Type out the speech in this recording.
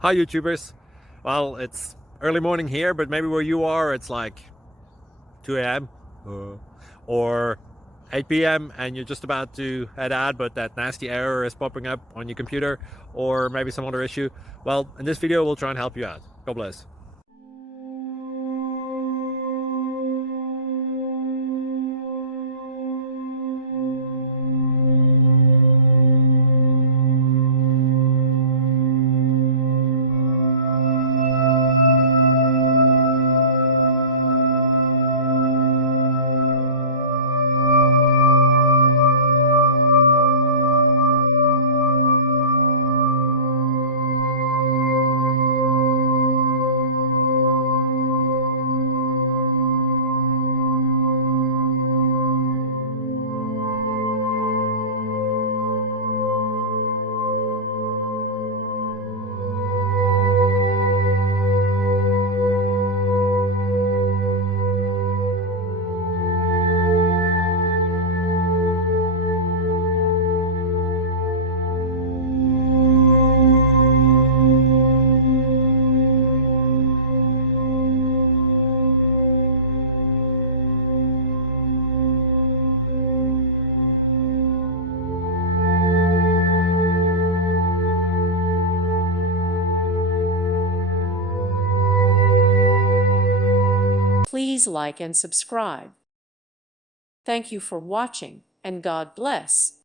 Hi YouTubers. Well, it's early morning here, but maybe where you are it's like 2 a.m. or 8 p.m. and you're just about to head out, but that nasty error is popping up on your computer, or maybe some other issue. Well, in this video we'll try and help you out. God bless. Please like and subscribe. Thank you for watching, and God bless.